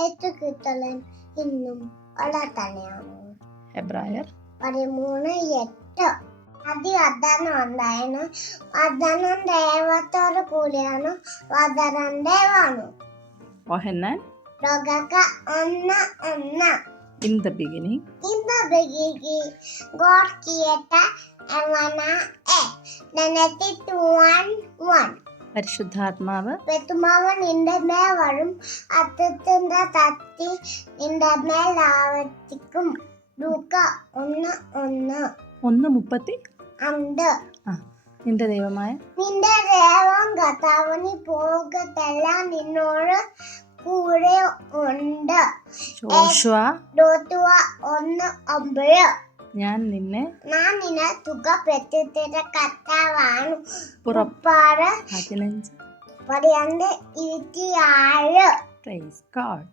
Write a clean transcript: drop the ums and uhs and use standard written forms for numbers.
ഏറ്റുകിട്ടലൻ ഇന്നും വളരെ തന്നെയാണ്. ഹെബ്രായർ 13:8. ആദ്യം വാഗ്ദാനം ഉണ്ടായിരുന്നു. വാഗ്ദാനം ദൈവത്തോട് കൂടിയാണ്. വാഗ്ദാനം ദൈവമാണ്. യോഹന്നാൻ ലോകക്ക 1:1. In the beginning In the beginning, God created heaven and earth. Genesis 1:1. പരിശുദ്ധാത്മാവ് പെത്തുമാവ് നിന്റെ മേൽ വരും, അത്തത്തിന്റെ തത്തി നിന്റെ മേൽ ആവർത്തിക്കും. ലൂക്ക 1:1. 1:30. നിന്റെ ദൈവമായ നിന്റെ ദൈവം കർത്താവിന് പോകത്തല്ല നിന്നോട് കൂടെ ഉണ്ട്. ജോഷുവ 1:9. ഞാൻ നിന്നെ തുക പെറ്റിന്റെ കർത്താവാണ്. പുറപ്പാട് 15. Praise God.